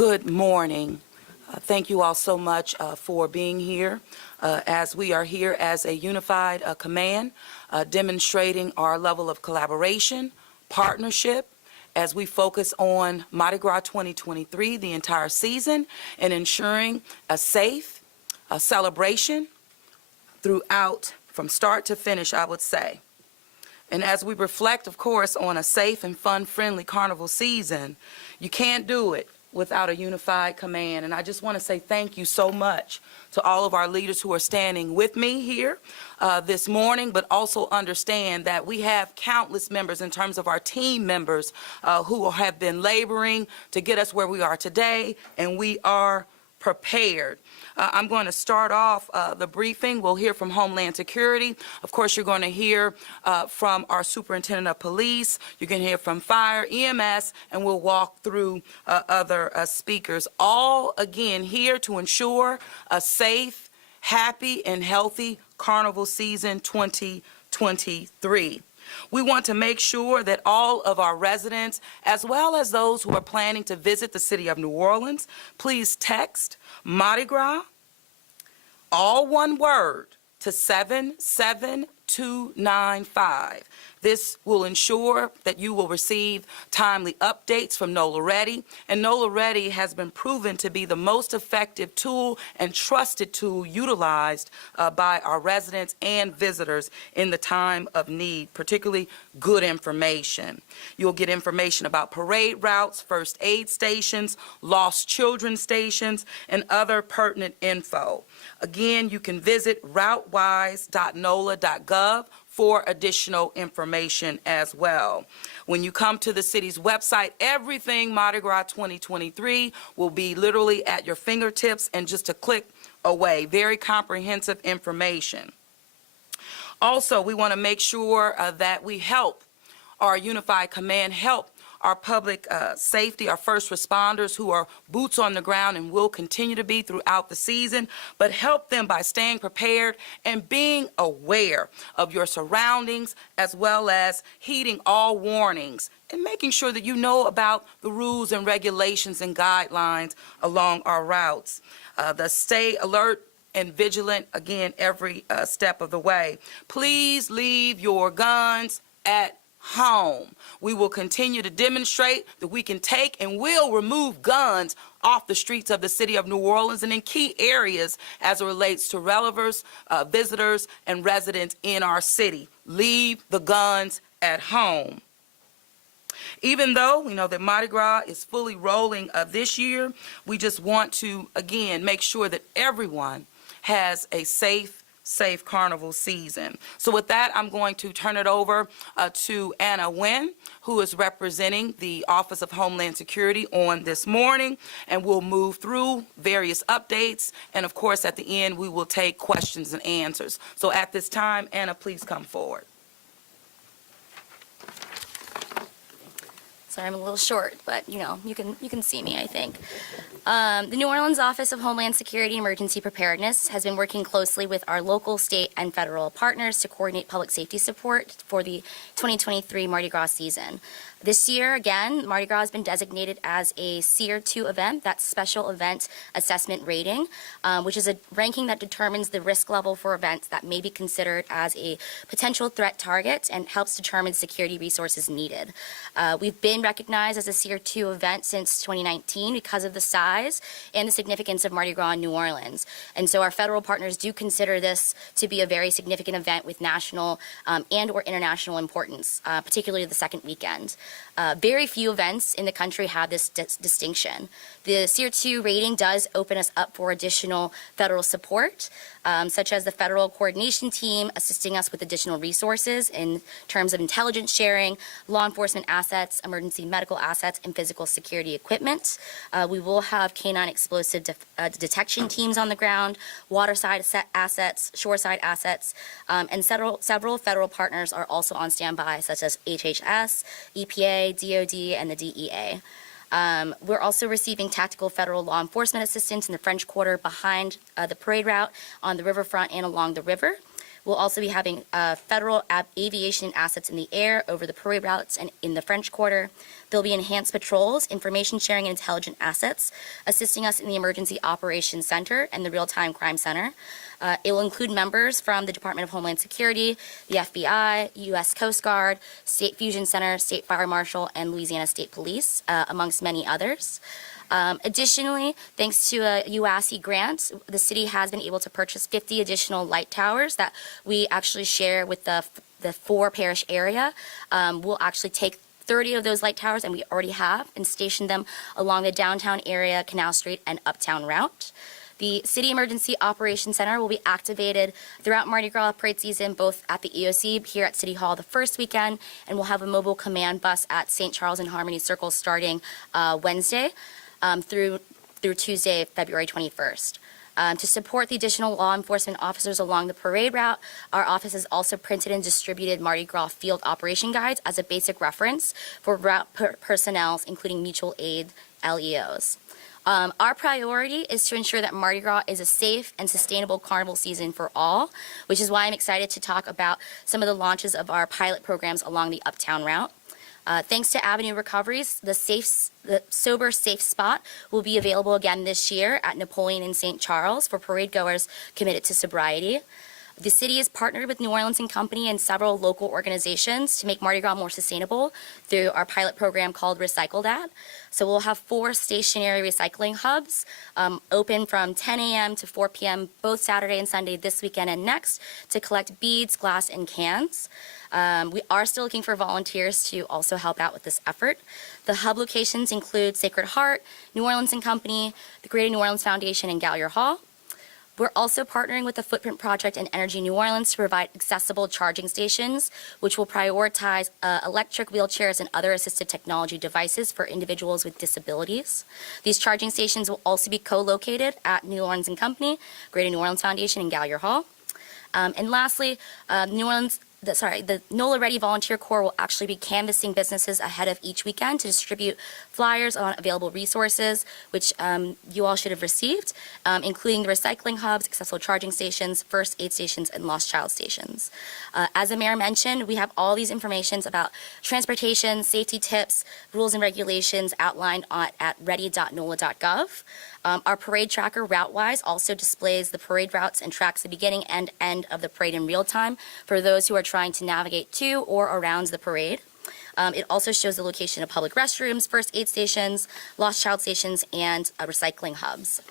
Good morning. Thank you all so much for being here as we are here as a unified command, demonstrating our level of collaboration, partnership, as we focus on Mardi Gras 2023, the entire season, and ensuring a safe celebration throughout, from start to finish, I would say. And as we reflect, of course, on a safe and fun-friendly carnival season, you can't do it without a unified command. And I just want to say thank you so much to all of our leaders who are standing with me here this morning, but also understand that we have countless members in terms of our team members who have been laboring to get us where we are today, and we are prepared. I'm going to start off the briefing. We'll hear from Homeland Security. Of course, you're going to hear from our Superintendent of Police. You can hear from Fire, EMS, and we'll walk through other speakers. All, again, here to ensure a safe, happy, and healthy Carnival season 2023. We want to make sure that all of our residents, as well as those who are planning to visit the city of New Orleans, please text Mardi Gras, all one word, to 77295. This will ensure that you will receive timely updates from NOLA Ready, and NOLA Ready has been proven to be the most effective tool and trusted tool utilized by our residents and visitors in the time of need, particularly good information. You'll get information about parade routes, first aid stations, lost children stations, and other pertinent info. Again, you can visit routewise.nola.gov for additional information as well. When you come to the city's website, everything Mardi Gras 2023 will be literally at your fingertips and just a click away. Very comprehensive information. Also, we want to make sure that we help our unified command help our public safety, our first responders who are boots on the ground and will continue to be throughout the season, but help them by staying prepared and being aware of your surroundings, as well as heeding all warnings and making sure that you know about the rules and regulations and guidelines along our routes. The stay alert and vigilant, again, every step of the way. Please leave your guns at home. We will continue to demonstrate that we can take and will remove guns off the streets of the city of New Orleans and in key areas as it relates to relevers, visitors, and residents in our city. Leave the guns at home. Even though we know that Mardi Gras is fully rolling this year, we just want to, again, make sure that everyone has a safe carnival season. So with that, I'm going to turn it over to Anna Wynn, who is representing the Office of Homeland Security on this morning, and we'll move through various updates, and of course at the end we will take questions and answers. So at this time, Anna, please come forward. Sorry, I'm a little short, but you know, you can see me, I think. The New Orleans Office of Homeland Security and Emergency Preparedness has been working closely with our local, state, and federal partners to coordinate public safety support for the 2023 Mardi Gras season. This year, again, Mardi Gras has been designated as a SEER 2 event, that's Special Event Assessment Rating, which is a ranking that determines the risk level for events that may be considered as a potential threat target and helps determine security resources needed. We've been recognized as a SEER 2 event since 2019 because of the size and the significance of Mardi Gras in New Orleans. And so our federal partners do consider this to be a very significant event with national and or international importance, particularly the second weekend. Very few events in the country have this distinction. The SEER 2 rating does open us up for additional federal support, such as the federal coordination team assisting us with additional resources in terms of intelligence sharing, law enforcement assets, emergency medical assets, and physical security equipment. We will have canine explosive detection teams on the ground, waterside assets, shoreside assets, and several federal partners are also on standby, such as HHS, EPA, DOD, and the DEA. We're also receiving tactical federal law enforcement assistance in the French Quarter behind the parade route, on the riverfront, and along the river. We'll also be having federal aviation assets in the air over the parade routes and in the French Quarter. There'll be enhanced patrols, information sharing, and intelligent assets, assisting us in the Emergency Operations Center and the Real-Time Crime Center. It will include members from the Department of Homeland Security, the FBI, U.S. Coast Guard, State Fusion Center, State Fire Marshal, and Louisiana State Police, amongst many others. Additionally, thanks to a UASI grant, the city has been able to purchase 50 additional light towers that we actually share with the 4-parish area. We'll actually take 30 of those light towers, and we already have, and station them along the downtown area, Canal Street, and Uptown route. The City Emergency Operations Center will be activated throughout Mardi Gras parade season, both at the EOC here at City Hall the first weekend, and we'll have a mobile command bus at St. Charles and Harmony Circle starting Wednesday through Tuesday, February 21st. To support the additional law enforcement officers along the parade route, our office has also printed and distributed Mardi Gras field operation guides as a basic reference for route personnel, including mutual aid LEOs. Our priority is to ensure that Mardi Gras is a safe and sustainable carnival season for all, which is why I'm excited to talk about some of the launches of our pilot programs along the Uptown route. Thanks to Avenue Recoveries, the Sober Safe Spot will be available again this year at Napoleon and St. Charles for parade goers committed to sobriety. The city is partnered with New Orleans and Company and several local organizations to make Mardi Gras more sustainable through our pilot program called Recycle That. So we'll have 4 stationary recycling hubs open from 10 a.m. to 4 p.m. both Saturday and Sunday this weekend and next to collect beads, glass, and cans. We are still looking for volunteers to also help out with this effort. The hub locations include Sacred Heart, New Orleans and Company, the Greater New Orleans Foundation, and Gallier Hall. We're also partnering with the Footprint Project and Energy New Orleans to provide accessible charging stations, which will prioritize electric wheelchairs and other assistive technology devices for individuals with disabilities. These charging stations will also be co-located at New Orleans and Company, Greater New Orleans Foundation, and Gallier Hall. And lastly, the NOLA Ready Volunteer Corps will actually be canvassing businesses ahead of each weekend to distribute flyers on available resources, which you all should have received, including the recycling hubs, accessible charging stations, first aid stations, and lost child stations. As the mayor mentioned, we have all these informations about transportation, safety tips, rules and regulations outlined at ready.nola.gov. Our parade tracker RouteWise also displays the parade routes and tracks the beginning and end of the parade in real time for those who are trying to navigate to or around the parade. It also shows the location of public restrooms, first aid stations, lost child stations, and recycling hubs.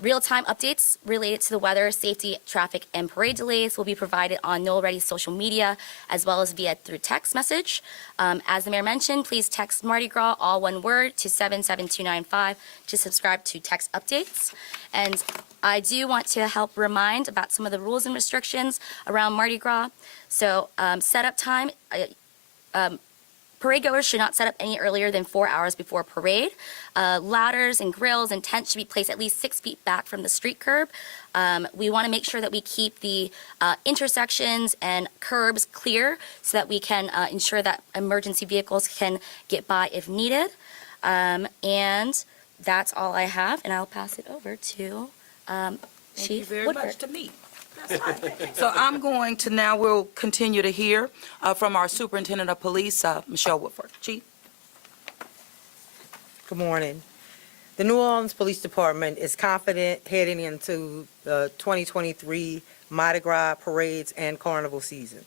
Real-time updates related to the weather, safety, traffic, and parade delays will be provided on NOLA Ready's social media as well as through text message. As the mayor mentioned, please text Mardi Gras, all one word, to 77295 to subscribe to text updates. And I do want to help remind about some of the rules and restrictions around Mardi Gras. So setup time. Parade goers should not set up any earlier than 4 hours before parade. Ladders and grills and tents should be placed at least 6 feet back from the street curb. We want to make sure that we keep the intersections and curbs clear so that we can ensure that emergency vehicles can get by if needed. And that's all I have, and I'll pass it over to Thank you Chief very Woodford. much to me. That's fine. So I'm going to now, we'll continue to hear from our Superintendent of Police, Michelle Woodford. Chief? Good morning. The New Orleans Police Department is confident heading into the 2023 Mardi Gras parades and carnival season.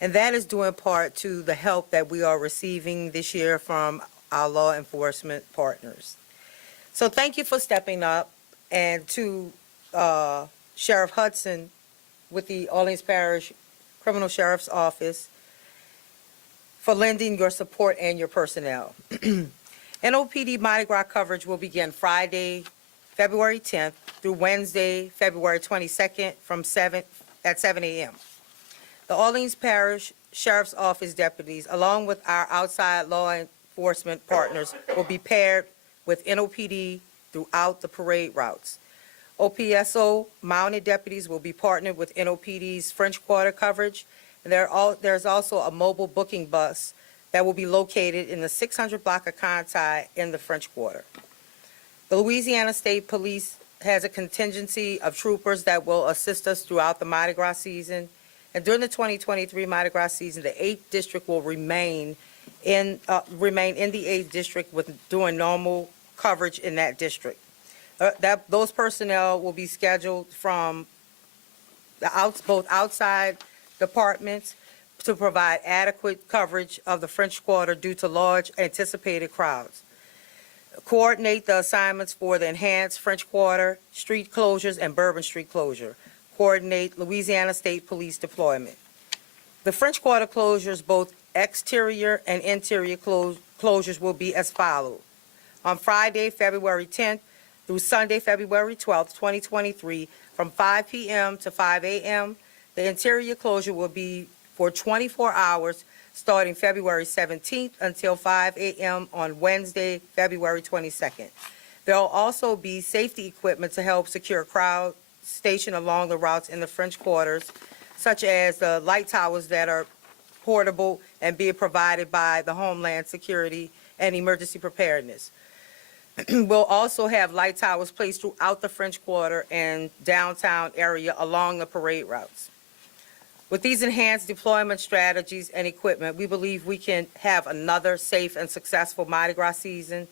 And that is due in part to the help that we are receiving this year from our law enforcement partners. So thank you for stepping up, and to Sheriff Hudson with the Orleans Parish Criminal Sheriff's Office for lending your support and your personnel. NOPD Mardi Gras coverage will begin Friday, February 10th through Wednesday, February 22nd at 7 a.m. The Orleans Parish Sheriff's Office deputies, along with our outside law enforcement partners, will be paired with NOPD throughout the parade routes. OPSO mounted deputies will be partnered with NOPD's French Quarter coverage, and there's also a mobile booking bus that will be located in the 600 block of Conti in the French Quarter. The Louisiana State Police has a contingency of troopers that will assist us throughout the Mardi Gras season. And during the 2023 Mardi Gras season, the 8th District will remain in the 8th District with doing normal coverage in that district. Those personnel will be scheduled from both outside departments to provide adequate coverage of the French Quarter due to large anticipated crowds. Coordinate the assignments for the enhanced French Quarter, street closures, and Bourbon Street closure. Coordinate Louisiana State Police deployment. The French Quarter closures, both exterior and interior closures, will be as follows. On Friday, February 10th through Sunday, February 12th, 2023, from 5 p.m. to 5 a.m., the interior closure will be for 24 hours, starting February 17th until 5 a.m. on Wednesday, February 22nd. There will also be safety equipment to help secure crowd stationed along the routes in the French Quarters, such as the light towers that are portable and being provided by the Homeland Security and Emergency Preparedness. We'll also have light towers placed throughout the French Quarter and downtown area along the parade routes. With these enhanced deployment strategies and equipment, we believe we can have another safe and successful Mardi Gras season.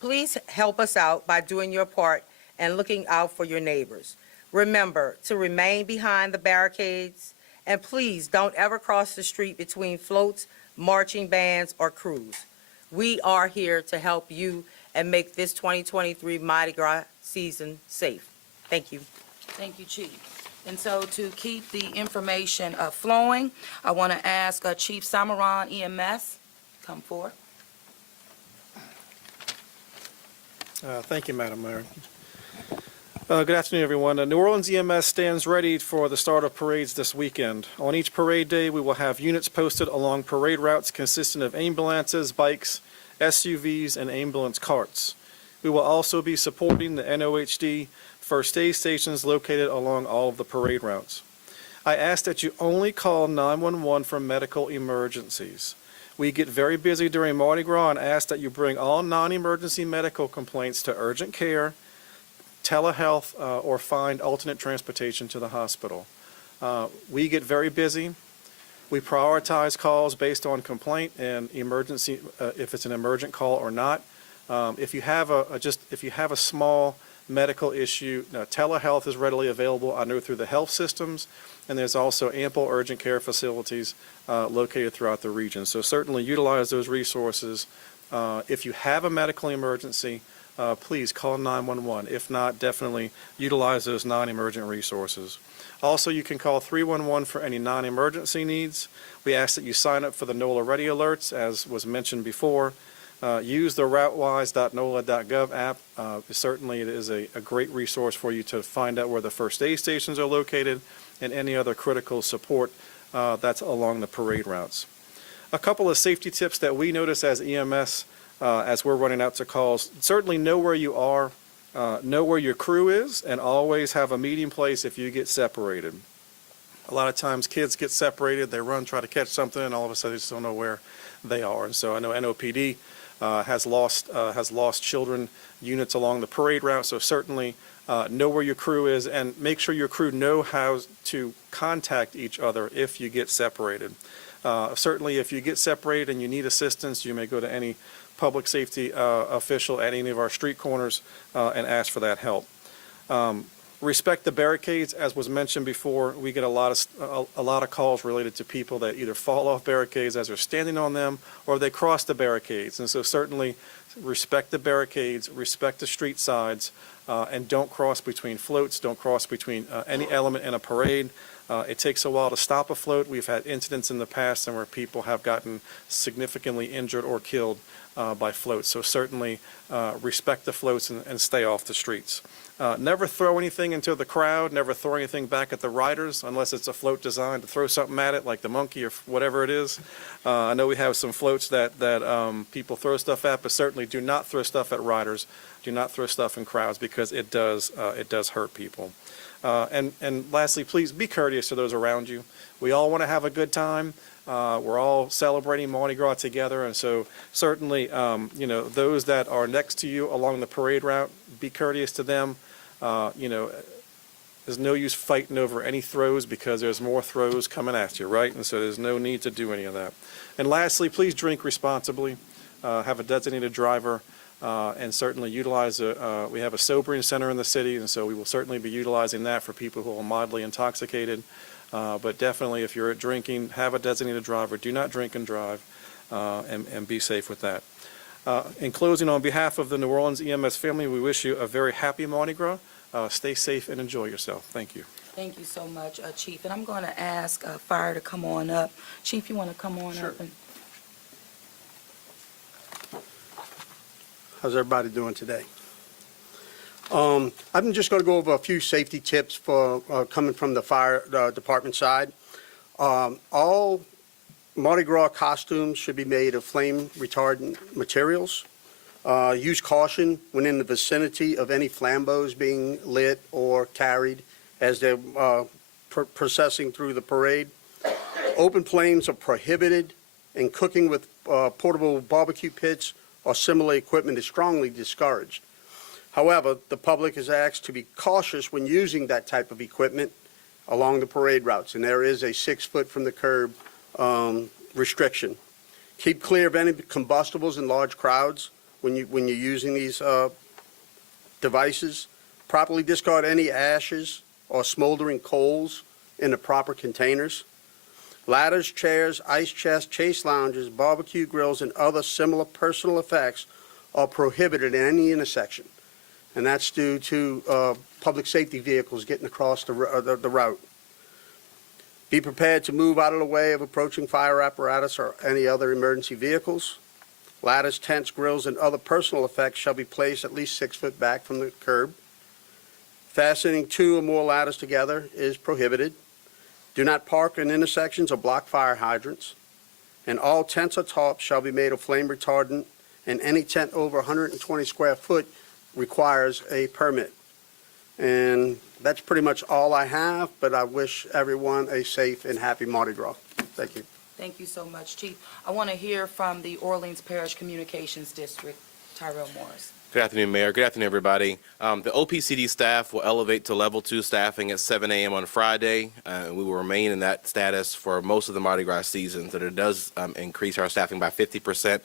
Please help us out by doing your part and looking out for your neighbors. Remember to remain behind the barricades, and please don't ever cross the street between floats, marching bands, or crews. We are here to help you and make this 2023 Mardi Gras season safe. Thank you. Thank you, Chief. And so to keep the information flowing, I want to ask Chief Samaran, EMS, come forward. Thank you, Madam Mayor. Good afternoon, everyone. New Orleans EMS stands ready for the start of parades this weekend. On each parade day, we will have units posted along parade routes consisting of ambulances, bikes, SUVs, and ambulance carts. We will also be supporting the NOHD first aid stations located along all of the parade routes. I ask that you only call 911 for medical emergencies. We get very busy during Mardi Gras and ask that you bring all non-emergency medical complaints to urgent care, telehealth, or find alternate transportation to the hospital. We get very busy. We prioritize calls based on complaint and emergency, if it's an emergent call or not. If you have a small medical issue, telehealth is readily available, I know, through the health systems, and there's also ample urgent care facilities located throughout the region. So certainly utilize those resources. If you have a medical emergency, please call 911. If not, definitely utilize those non-emergent resources. Also, you can call 311 for any non-emergency needs. We ask that you sign up for the NOLA Ready Alerts, as was mentioned before. Use the routewise.nola.gov app. Certainly, it is a great resource for you to find out where the first aid stations are located and any other critical support that's along the parade routes. A couple of safety tips that we notice as EMS as we're running out to calls. Certainly know where you are, know where your crew is, and always have a meeting place if you get separated. A lot of times kids get separated, they run, try to catch something, and all of a sudden they just don't know where they are. And so I know NOPD has lost children units along the parade route, so certainly know where your crew is and make sure your crew know how to contact each other if you get separated. Certainly if you get separated and you need assistance, you may go to any public safety official at any of our street corners and ask for that help. Respect the barricades, as was mentioned before. We get a lot of calls related to people that either fall off barricades as they're standing on them, or they cross the barricades. And so certainly respect the barricades, respect the street sides, and don't cross between floats, don't cross between any element in a parade. It takes a while to stop a float. We've had incidents in the past where people have gotten significantly injured or killed by floats. So certainly respect the floats and stay off the streets. Never throw anything into the crowd, never throw anything back at the riders unless it's a float designed to throw something at it, like the monkey or whatever it is. I know we have some floats that people throw stuff at, but certainly do not throw stuff at riders. Do not throw stuff in crowds because it does hurt people. And lastly, please be courteous to those around you. We all want to have a good time. We're all celebrating Mardi Gras together, and so certainly, those that are next to you along the parade route, be courteous to them. There's no use fighting over any throws because there's more throws coming at you, right? And so there's no need to do any of that. And lastly, please drink responsibly, have a designated driver, and certainly utilize, we have a sobering center in the city, and so we will certainly be utilizing that for people who are mildly intoxicated. But definitely, if you're drinking, have a designated driver. Do not drink and drive, and be safe with that. In closing, on behalf of the New Orleans EMS family, we wish you a very happy Mardi Gras. Stay safe and enjoy yourself. Thank you. Thank you so much, Chief. And I'm going to ask Fire to come on up. Chief, you want to come on up? How's everybody doing today? I'm just going to go over a few safety tips for coming from the fire department side. All Mardi Gras costumes should be made of flame retardant materials. Use caution when in the vicinity of any flambeaux being lit or carried as they're processing through the parade. Open flames are prohibited, and cooking with portable barbecue pits or similar equipment is strongly discouraged. However, the public is asked to be cautious when using that type of equipment along the parade routes, and there is a 6 foot from the curb restriction. Keep clear of any combustibles in large crowds when you're using these devices. Properly discard any ashes or smoldering coals in the proper containers. Ladders, chairs, ice chests, chase lounges, barbecue grills, and other similar personal effects are prohibited in any intersection, and that's due to public safety vehicles getting across the route. Be prepared to move out of the way of approaching fire apparatus or any other emergency vehicles. Ladders, tents, grills, and other personal effects shall be placed at least 6 foot back from the curb. Fastening 2 or more ladders together is prohibited. Do not park in intersections or block fire hydrants. And all tents or tarps shall be made of flame retardant, and any tent over 120 square foot requires a permit. And that's pretty much all I have, but I wish everyone a safe and happy Mardi Gras. Thank you. Thank you so much, Chief. I want to hear from the Orleans Parish Communications District, Tyrell Morris. Good afternoon, Mayor. Good afternoon, everybody. The OPCD staff will elevate to level 2 staffing at 7 a.m. on Friday. We will remain in that status for most of the Mardi Gras season. So it does increase our staffing by 50%.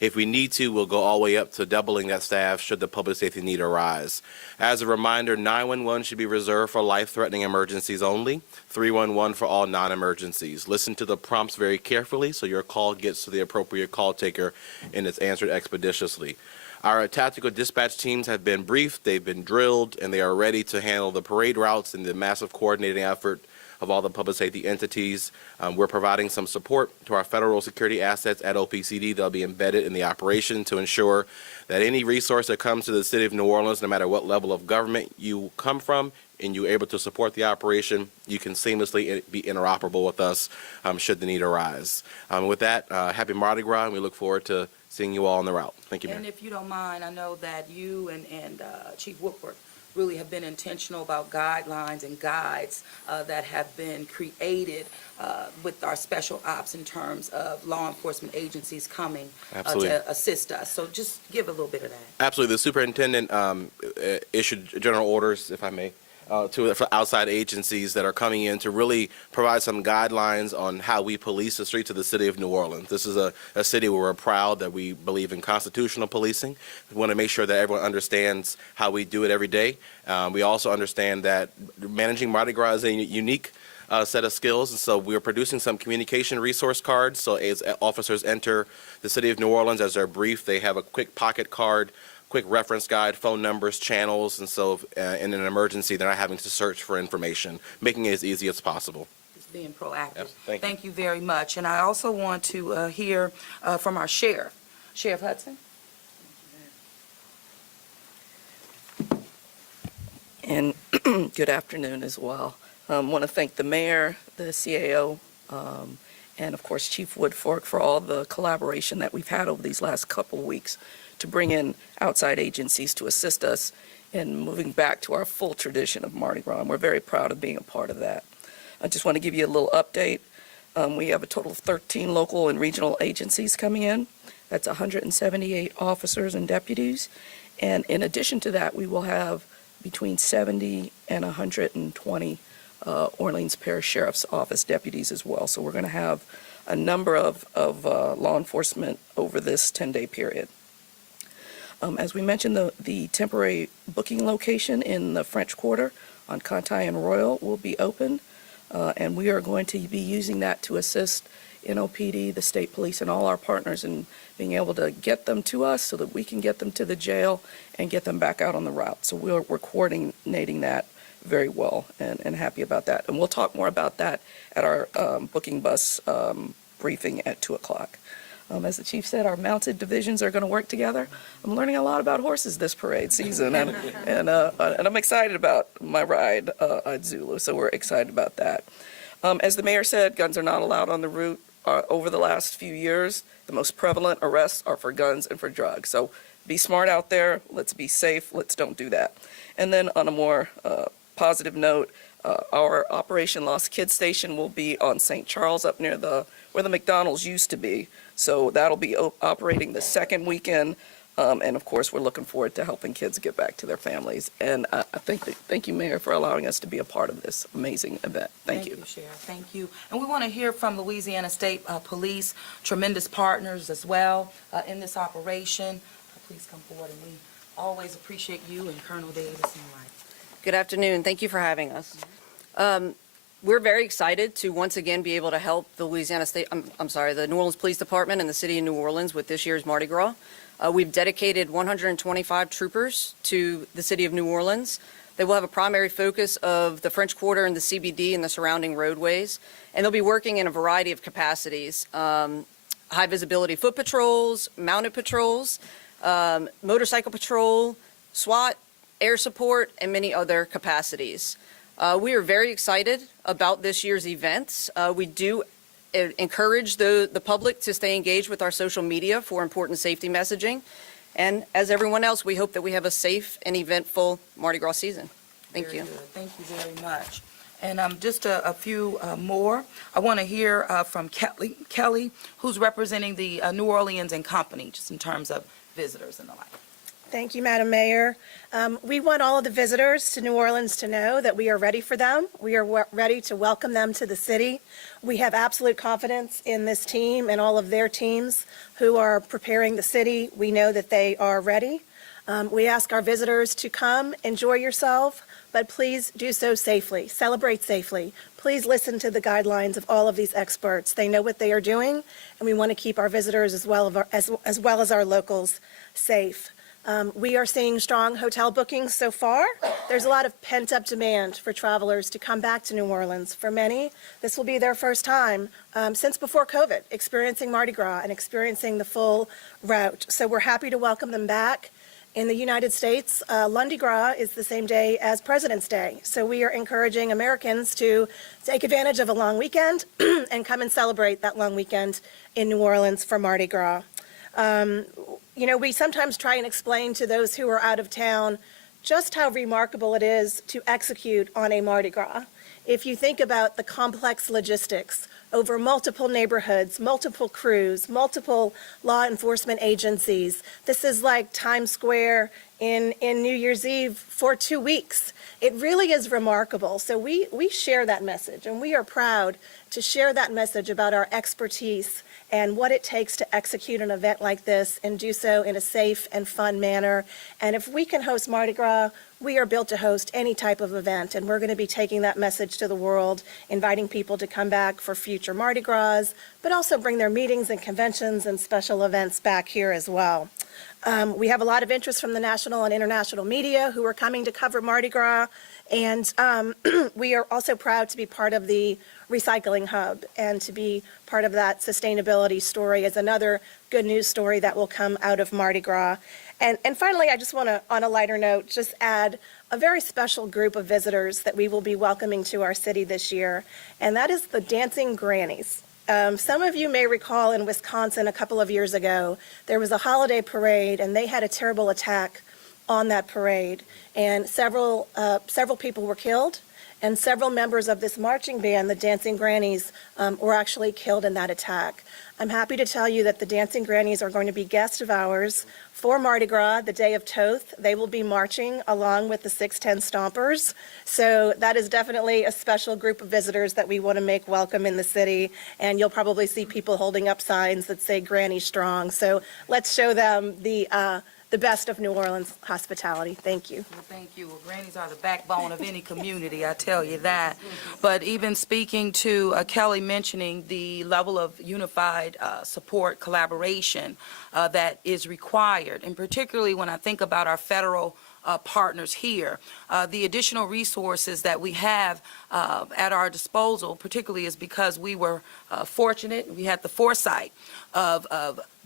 If we need to, we'll go all the way up to doubling that staff should the public safety need arise. As a reminder, 911 should be reserved for life-threatening emergencies only, 311 for all non-emergencies. Listen to the prompts very carefully so your call gets to the appropriate call taker and it's answered expeditiously. Our tactical dispatch teams have been briefed, they've been drilled, and they are ready to handle the parade routes and the massive coordinating effort of all the public safety entities. We're providing some support to our federal security assets at OPCD. They'll be embedded in the operation to ensure that any resource that comes to the city of New Orleans, no matter what level of government you come from, and you're able to support the operation, you can seamlessly be interoperable with us should the need arise. With that, happy Mardi Gras, and we look forward to seeing you all on the route. Thank you, Mayor. And if you don't mind, I know that you and Chief Woodward really have been intentional about guidelines and guides that have been created with our special ops in terms of law enforcement agencies coming to assist us. So just give a little bit of that. Absolutely. The superintendent issued general orders, if I may, for outside agencies that are coming in to really provide some guidelines on how we police the streets of the city of New Orleans. This is a city where we're proud that we believe in constitutional policing. We want to make sure that everyone understands how we do it every day. We also understand that managing Mardi Gras is a unique set of skills, and so we're producing some communication resource cards. So as officers enter the city of New Orleans, as they're briefed, they have a quick pocket card, quick reference guide, phone numbers, channels, and so in an emergency, they're not having to search for information, making it as easy as possible. Just being proactive. Yes, Thank you very much. And I also want to hear from our sheriff, Sheriff Hudson. And good afternoon as well. Want to thank the mayor, the CAO, and of course Chief Woodfork for all the collaboration that we've had over these last couple of weeks to bring in outside agencies to assist us in moving back to our full tradition of Mardi Gras, and we're very proud of being a part of that. I just want to give you a little update. We have a total of 13 local and regional agencies coming in. That's 178 officers and deputies. And in addition to that, we will have between 70 and 120 Orleans Parish Sheriff's Office deputies as well. So we're going to have a number of law enforcement over this 10-day period. As we mentioned, the temporary booking location in the French Quarter on Conti and Royal will be open, and we are going to be using that to assist NOPD, the state police, and all our partners in being able to get them to us so that we can get them to the jail and get them back out on the route. So we're coordinating that very well and happy about that. And we'll talk more about that at our booking bus briefing at 2 o'clock. As the chief said, our mounted divisions are going to work together. I'm learning a lot about horses this parade season, and I'm excited about my ride at Zulu, so we're excited about that. As the mayor said, guns are not allowed on the route. Over the last few years, the most prevalent arrests are for guns and for drugs. So be smart out there. Let's be safe. Let's don't do that. And then on a more positive note, our Operation Lost Kids Station will be on St. Charles up near where the McDonald's used to be. So that'll be operating the second weekend. And of course, we're looking forward to helping kids get back to their families. And thank you, Mayor, for allowing us to be a part of this amazing event. Thank you. Sheriff. Thank you. And we want to hear from Louisiana State Police, tremendous partners as well in this operation. Please come forward, and we always appreciate you and Colonel Davis and Wright. Good afternoon. Thank you for having us. We're very excited to once again be able to help the the New Orleans Police Department and the City of New Orleans with this year's Mardi Gras. We've dedicated 125 troopers to the City of New Orleans. They will have a primary focus of the French Quarter and the CBD and the surrounding roadways, and they'll be working in a variety of capacities. High visibility foot patrols, mounted patrols, motorcycle patrol, SWAT, air support, and many other capacities. We are very excited about this year's events. We do encourage the public to stay engaged with our social media for important safety messaging. And as everyone else, we hope that we have a safe and eventful Mardi Gras season. Thank you. Very good. Thank you very much. And just a few more. I want to hear from Kelly, who's representing the New Orleans and Company, just in terms of visitors and the like. Thank you, Madam Mayor. We want all of the visitors to New Orleans to know that we are ready for them. We are ready to welcome them to the city. We have absolute confidence in this team and all of their teams who are preparing the city. We know that they are ready. We ask our visitors to come, enjoy yourself, but please do so safely. Celebrate safely. Please listen to the guidelines of all of these experts. They know what they are doing, and we want to keep our visitors as well as our locals safe. We are seeing strong hotel bookings so far. There's a lot of pent-up demand for travelers to come back to New Orleans. For many, this will be their first time since before COVID, experiencing Mardi Gras and experiencing the full route. So we're happy to welcome them back. In the United States, Lundi Gras is the same day as President's Day. So we are encouraging Americans to take advantage of a long weekend and come and celebrate that long weekend in New Orleans for Mardi Gras. You know, we sometimes try and explain to those who are out of town just how remarkable it is to execute on a Mardi Gras. If you think about the complex logistics over multiple neighborhoods, multiple crews, multiple law enforcement agencies, this is like Times Square in New Year's Eve for 2 weeks. It really is remarkable. So we share that message, and we are proud to share that message about our expertise and what it takes to execute an event like this and do so in a safe and fun manner. And if we can host Mardi Gras, we are built to host any type of event, and we're going to be taking that message to the world, inviting people to come back for future Mardi Gras, but also bring their meetings and conventions and special events back here as well. We have a lot of interest from the national and international media who are coming to cover Mardi Gras, and we are also proud to be part of the recycling hub and to be part of that sustainability story as another good news story that will come out of Mardi Gras. And finally, I just want to, on a lighter note, just add a very special group of visitors that we will be welcoming to our city this year, and that is the Dancing Grannies. Some of you may recall in Wisconsin a couple of years ago, there was a holiday parade, and they had a terrible attack on that parade, and several people were killed, And several members of this marching band, the Dancing Grannies, were actually killed in that attack. I'm happy to tell you that the Dancing Grannies are going to be guests of ours for Mardi Gras, the day of Thoth. They will be marching along with the 610 Stompers. So that is definitely a special group of visitors that we want to make welcome in the city. And you'll probably see people holding up signs that say Granny Strong. So let's show them the best of New Orleans hospitality. Thank you. Well, thank you. Well, grannies are the backbone of any community, I tell you that. But even speaking to Kelly mentioning the level of unified support, collaboration that is required, and particularly when I think about our federal partners here, the additional resources that we have at our disposal, particularly is because we were fortunate, we had the foresight of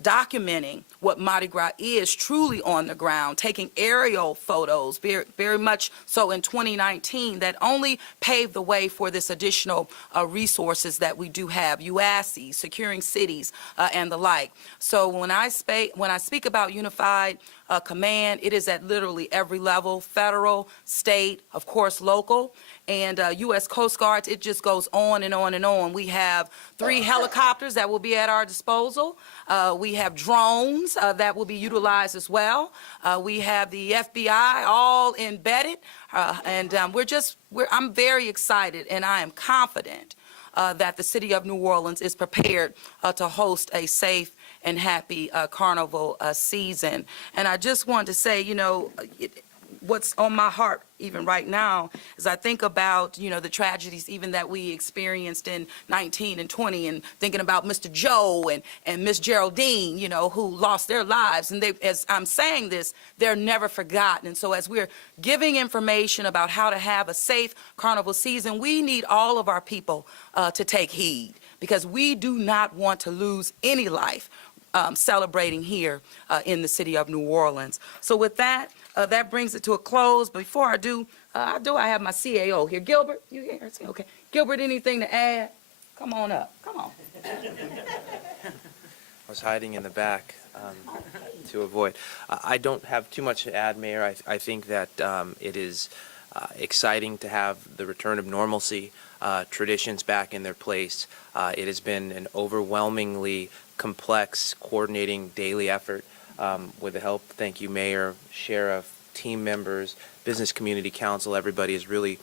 documenting what Mardi Gras is truly on the ground, taking aerial photos, very much so in 2019, that only paved the way for this additional resources that we do have, UASI, securing cities, and the like. So when I speak about unified command, it is at literally every level, federal, state, of course, local, and U.S. Coast Guards. It just goes on and on and on. We have 3 helicopters that will be at our disposal. We have drones that will be utilized as well. We have the FBI all embedded, and I'm very excited, and I am confident that the city of New Orleans is prepared to host a safe and happy carnival season. And I just want to say, what's on my heart even right now is I think about, the tragedies even that we experienced in 19 and 20, and thinking about Mr. Joe and Miss Geraldine, who lost their lives. And as I'm saying this, they're never forgotten. And so as we're giving information about how to have a safe carnival season, we need all of our people to take heed, because we do not want to lose any life celebrating here in the city of New Orleans. So with that, that brings it to a close. Before I do, I have my CAO here. Gilbert, you here? Okay. Gilbert, anything to add? Come on up. Come on. I was hiding in the back to avoid. I don't have too much to add, Mayor. I think that it is exciting to have the return of normalcy, traditions back in their place. It has been an overwhelmingly complex, coordinating daily effort with the help, thank you, Mayor, Sheriff, team members, business community council. Everybody is really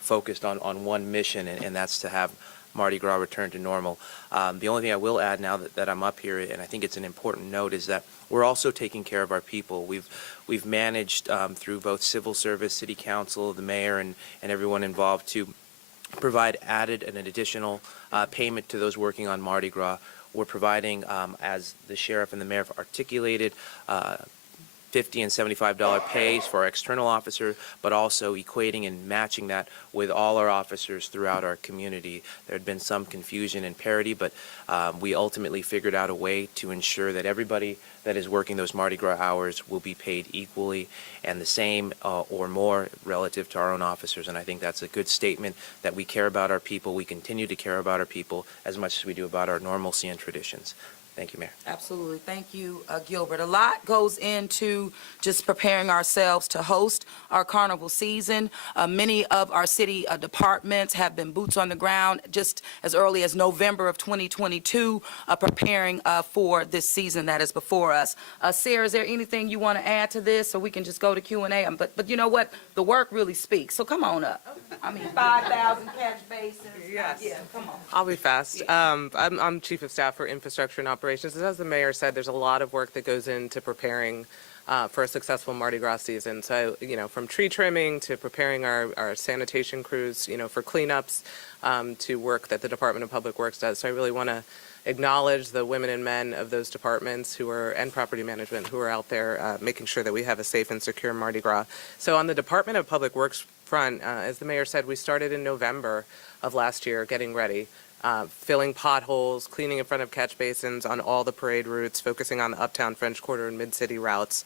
focused on one mission, and that's to have Mardi Gras return to normal. The only thing I will add now that I'm up here, and I think it's an important note, is that we're also taking care of our people. We've managed through both civil service, city council, the mayor, and everyone involved to provide added and an additional payment to those working on Mardi Gras. We're providing, as the sheriff and the mayor have articulated, $50 and $75 pays for our external officer, but also equating and matching that with all our officers throughout our community. There had been some confusion and parity, but we ultimately figured out a way to ensure that everybody that is working those Mardi Gras hours will be paid equally and the same or more relative to our own officers. And I think that's a good statement that we care about our people. We continue to care about our people as much as we do about our normalcy and traditions. Thank you, Mayor. Absolutely. Thank you, Gilbert. A lot goes into just preparing ourselves to host our carnival season. Many of our city departments have been boots on the ground just as early as November of 2022, preparing for this season that is before us. Sarah, is there anything you want to add to this, so we can just go to Q&A? But you know what? The work really speaks, so come on up. 5,000 catch bases. Yes. Yeah, come on. I'll be fast. I'm Chief of Staff for Infrastructure and Operations. As the mayor said, there's a lot of work that goes into preparing for a successful Mardi Gras season. So, from tree trimming to preparing our sanitation crews, for cleanups, to work that the Department of Public Works does. So I really want to acknowledge the women and men of those departments and property management who are out there making sure that we have a safe and secure Mardi Gras. So on the Department of Public Works front, as the mayor said, we started in November of last year getting ready. filling potholes, cleaning in front of catch basins on all the parade routes, focusing on the Uptown, French Quarter, and Mid-City routes.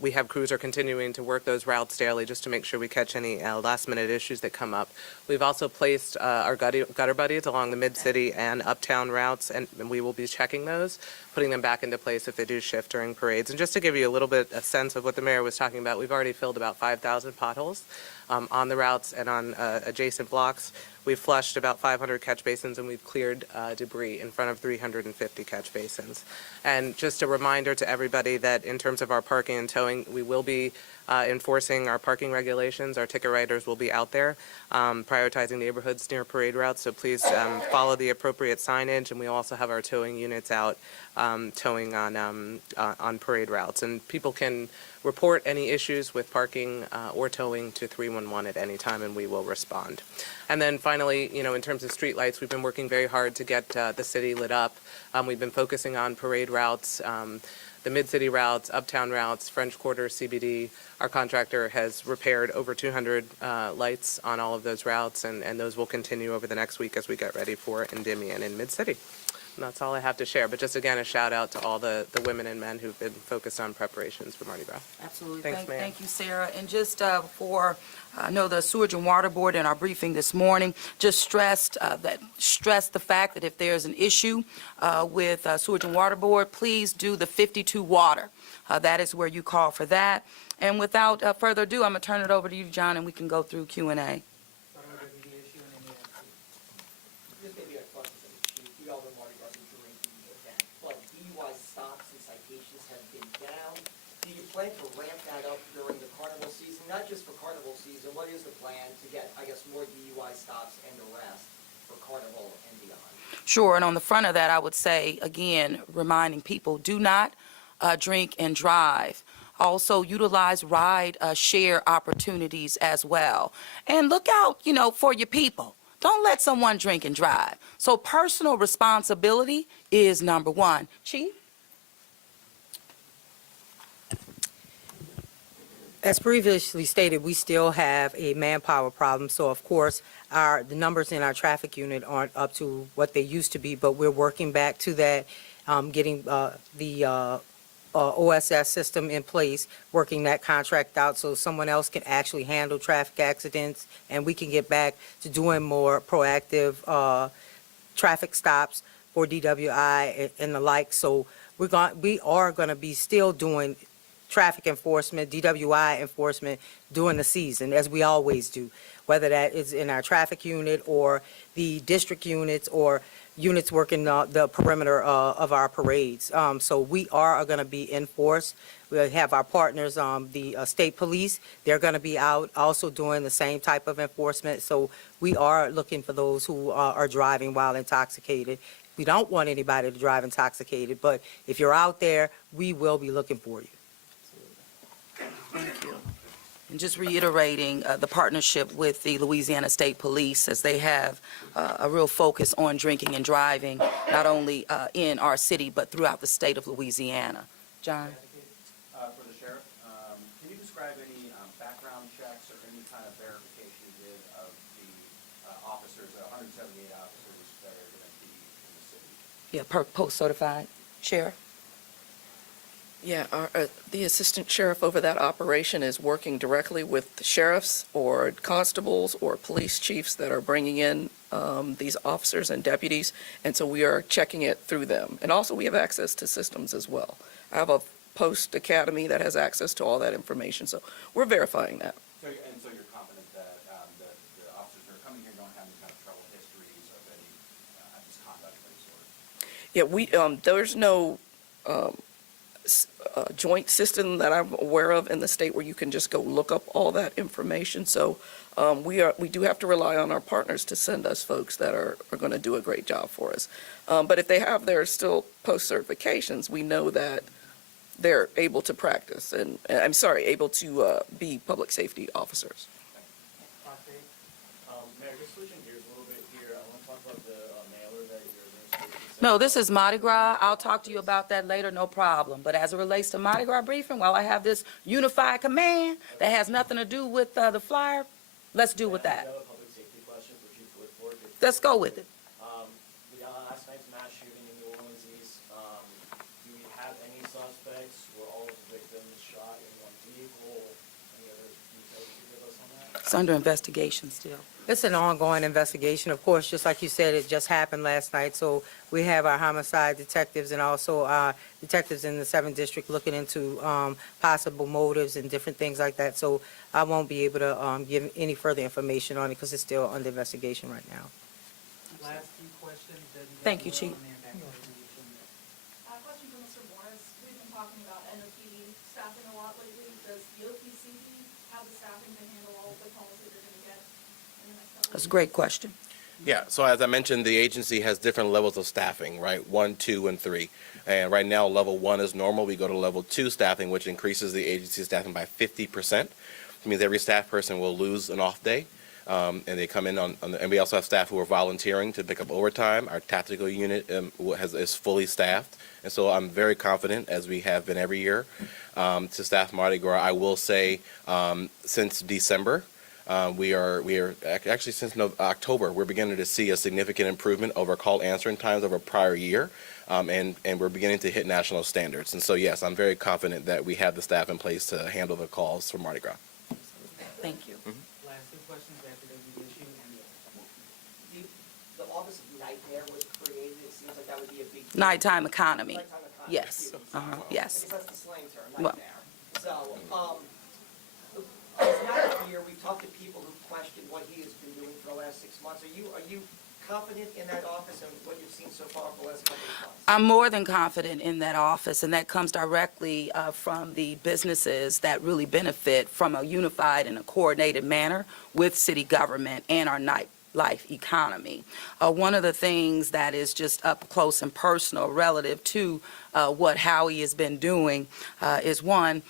We have crews are continuing to work those routes daily just to make sure we catch any last-minute issues that come up. We've also placed our gutter buddies along the Mid-City and Uptown routes, and we will be checking those, putting them back into place if they do shift during parades. And just to give you a little bit a sense of what the mayor was talking about, we've already filled about 5,000 potholes on the routes and on adjacent blocks. We've flushed about 500 catch basins, and we've cleared debris in front of 350 catch basins. And just a reminder to everybody that in terms of our parking and towing, we will be enforcing our parking regulations. Our ticket writers will be out there prioritizing neighborhoods near parade routes, so please follow the appropriate signage, and we also have our towing units out towing on parade routes. And people can report any issues with parking or towing to 311 at any time, and we will respond. And then finally, in terms of street lights, we've been working very hard to get the city lit up. We've been focusing on parade routes, the Mid-City routes, Uptown routes, French Quarter, CBD. Our contractor has repaired over 200 lights on all of those routes, and those will continue over the next week as we get ready for Endymion in Mid-City. And that's all I have to share. But just again, a shout out to all the women and men who've been focused on preparations for Mardi Gras. Absolutely. Thanks, Mayor. Thank you, Sarah. And just I know the Sewage and Water Board in our briefing this morning just stressed the fact that if there's an issue with Sewage and Water Board, please do the 52 water. That is where you call for that. And without further ado, I'm going to turn it over to you, John, and we can go through Q&A. Plan to ramp that up during the carnival season, not just for carnival season? What is the plan to get, I guess, more DUI stops and arrests for carnival and beyond? Sure, and on the front of that, I would say, again, reminding people, do not drink and drive. Also, utilize ride share opportunities as well. And look out, for your people. Don't let someone drink and drive. So personal responsibility is number one. Chief? As previously stated, we still have a manpower problem, so of course, the numbers in our traffic unit aren't up to what they used to be, but we're working back to that, getting the OSS system in place, working that contract out so someone else can actually handle traffic accidents, and we can get back to doing more proactive traffic stops for DWI and the like. So we are going to be still doing traffic enforcement, DWI enforcement during the season, as we always do, whether that is in our traffic unit or the district units or units working the perimeter of our parades. So we are going to be in force. We have our partners, the state police. They're going to be out also doing the same type of enforcement. So we are looking for those who are driving while intoxicated. We don't want anybody to drive intoxicated, but if you're out there, we will be looking for you. Thank you. And just reiterating the partnership with the Louisiana State Police, as they have a real focus on drinking and driving, not only in our city, but throughout the state of Louisiana. John? For the sheriff, can you describe any background checks or any kind of verification you did of the officers, 178 officers that are going to be in the city? Yeah, post-certified. Sheriff? Yeah, the assistant sheriff over that operation is working directly with the sheriffs or constables or police chiefs that are bringing in these officers and deputies, and so we are checking it through them. And also, we have access to systems as well. I have a post academy that has access to all that information, so we're verifying that. So you're confident that the officers that are coming here don't have any kind of trouble histories of any misconduct of any sort? Yeah, there's no joint system that I'm aware of in the state where you can just go look up all that information. So we do have to rely on our partners to send us folks that are going to do a great job for us. But if they have their still post certifications, we know that they're able to practice and able to be public safety officers. Mayor, just switching gears a little bit here, I want to talk about the mailer that your administration No, this is Mardi Gras. I'll talk to you about that later, no problem. But as it relates to Mardi Gras briefing, while I have this unified command that has nothing to do with the flyer, let's do with I that. have a public safety question for Chief Woodfork. Let's go with it. April? Any other details you could give us on that? It's under investigation still. It's an ongoing investigation. Of course, just like you said, it just happened last night. So we have our homicide detectives and also our detectives in the 7th District looking into possible motives and different things like that. So I won't be able to give any further information on it because it's still under investigation right now. Last few questions. Thank you, Chief. Question for Mr. Morris. We've been talking about NOPD staffing a lot lately. Does the OPCD have the staffing to handle all of the calls that they're going to get in the next couple of That's a great question. Yeah, so as I mentioned, the agency has different levels of staffing, right? 1, 2, and 3. And right now, level 1 is normal. We go to level 2 staffing, which increases the agency staffing by 50%. It means every staff person will lose an off day. And they come in and we also have staff who are volunteering to pick up overtime. Our tactical unit is fully staffed. And so I'm very confident, as we have been every year, to staff Mardi Gras. I will say since December, we are actually since October, we're beginning to see a significant improvement over call answering times over prior year. And we're beginning to hit national standards. And so, yes, I'm very confident that we have the staff in place to handle the calls for Mardi Gras. Thank you. Last two questions after the issue and the Office of Nightmare was created. It seems like that would be a big. Nighttime economy. Nighttime economy. Yes. Yes. I guess that's the slang term, Well- nightmare. So, it's not clear. We've talked to people who question what he has been doing for the last 6 months. Are you confident in that office and what you've seen so far for the last couple of months? I'm more than confident in that office, and that comes directly from the businesses that really benefit from a unified and a coordinated manner with city government and our nightlife economy. One of the things that is just up close and personal relative to what Howie has been doing is one,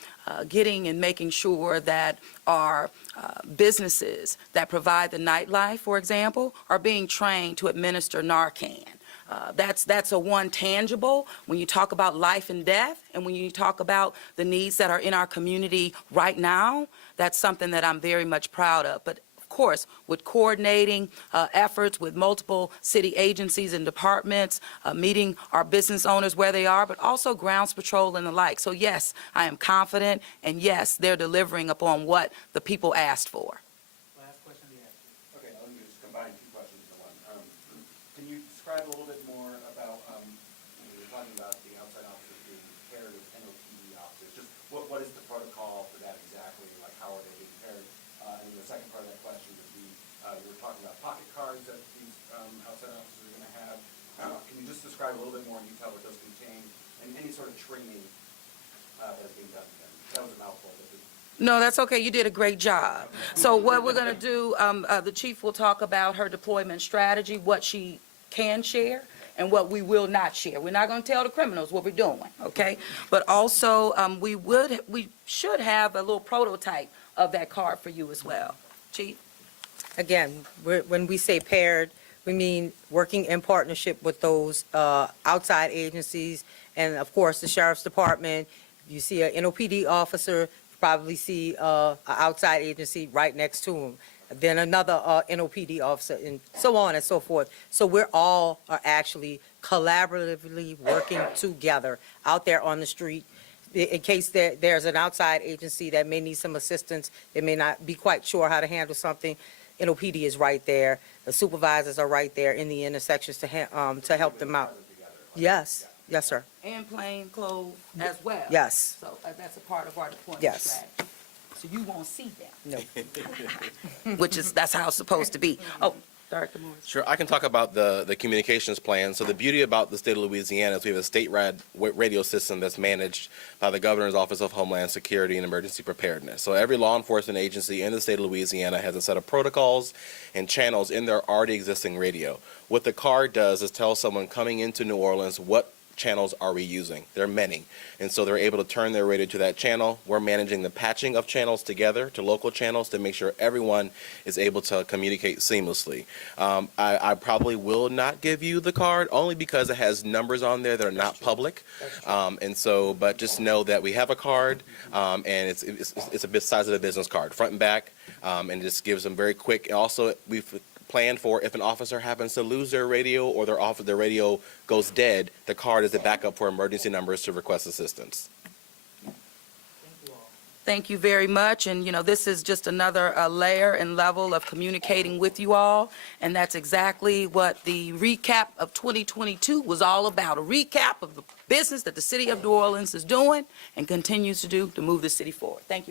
getting and making sure that our businesses that provide the nightlife, for example, are being trained to administer Narcan. That's a one tangible when you talk about life and death, and when you talk about the needs that are in our community right now. That's something that I'm very much proud of. But of course, with coordinating efforts with multiple city agencies and departments, meeting our business owners where they are, but also grounds patrol and the like. So yes, I am confident, and yes, they're delivering upon what the people asked for. Last question we have. Okay, let me just combine two questions into one. Can you describe a little bit more about, you're talking about the outside officers being paired with NOPD officers, just what is the protocol for that exactly, like how are they being paired? And then the second part of that question would be, you were talking about pocket cards that these outside officers are going to have. Can you just describe a little bit more in detail what those contain and any sort of training that's being done to them? That was a mouthful, but No, that's okay. You did a great job. So what we're going to do, the chief will talk about her deployment strategy, what she can share and what we will not share. We're not going to tell the criminals what we're doing, okay? But also, we should have a little prototype of that card for you as well. Chief? Again, when we say paired, we mean working in partnership with those outside agencies and, of course, the sheriff's department. You see an NOPD officer, you probably see an outside agency right next to him, then another NOPD officer, and so on and so forth. So we're all are actually collaboratively working together out there on the street. In case there's an outside agency that may need some assistance, they may not be quite sure how to handle something, NOPD is right there. The supervisors are right there in the intersections to help them out. Yes, yes, sir. And plain clothes as well. Yes. So that's a part of our deployment Yes. strategy. So you won't see them. No. That's how it's supposed to be. Oh, Director Morris. Sure, I can talk about the communications plan. So the beauty about the state of Louisiana is we have a state radio system that's managed by the Governor's Office of Homeland Security and Emergency Preparedness. So every law enforcement agency in the state of Louisiana has a set of protocols and channels in their already existing radio. What the card does is tell someone coming into New Orleans what channels are we using. There are many. And so they're able to turn their radio to that channel. We're managing the patching of channels together to local channels to make sure everyone is able to communicate seamlessly. I probably will not give you the card only because it has numbers on there that are not public. And so, but just know that we have a card and it's a bit size of a business card, front and back, and it just gives them very quick. And also, we've planned for if an officer happens to lose their radio or their radio goes dead, the card is a backup for emergency numbers to request assistance. Thank you all. Thank thank you very much. And, this is just another layer and level of communicating with you all. And that's exactly what the recap of 2022 was all about, a recap of the business that the city of New Orleans is doing and continues to do to move the city forward. Thank you.